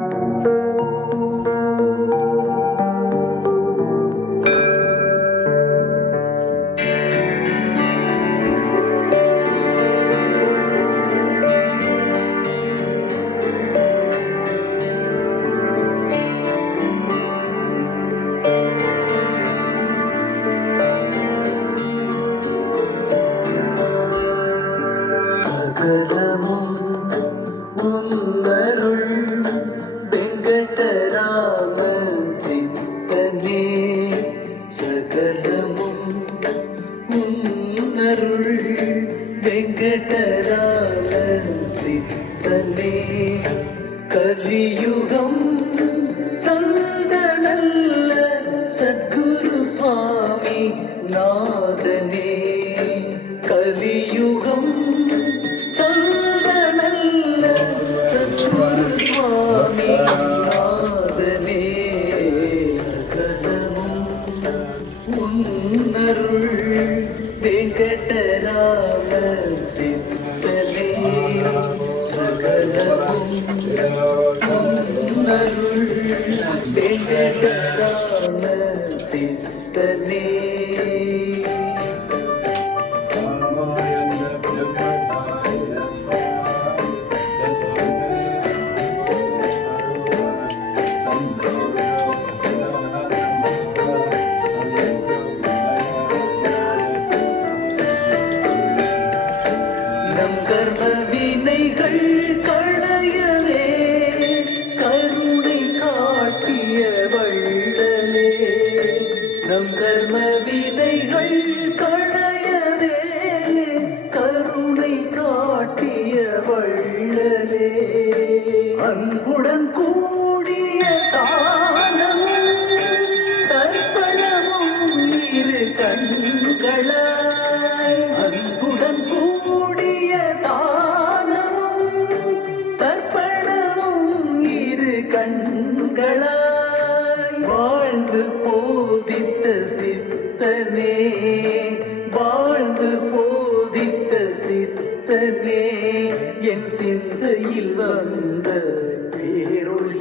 சகலமும் உன்னருள் வெங்கடராம சித்தனே. சகலமும் உன்னருள் வெங்கடராம சித்தனே. கலியுகம் தந்த நல்ல சத்குரு சுவாமி நாதனே. கலியுகம் சுவாமி நாதனே. சகலமும் உன்னருள் வெங்கடராம சித்தனே. சகலமும் உன்னருள் வெங்கடராம சித்தனே. நம் கர்ம வினைகள் களையவே கருணை காட்டிய வள்ளலே. நம் கர்ம வினைகள் களையவே கருணை காட்டிய வள்ளலே. அன்புடன் கூடிய தானம் தர்ப்பணமும் இரு கண்களாய். அன்புடன் கூடிய தானமும் தர்ப்பணமும் இரு கண்களாய். வாழ்ந்து போதித்த சித்தனே. வாழ்ந்து போதித்த சித்தனே. என் சிந்தையில் வந்த பேரொளி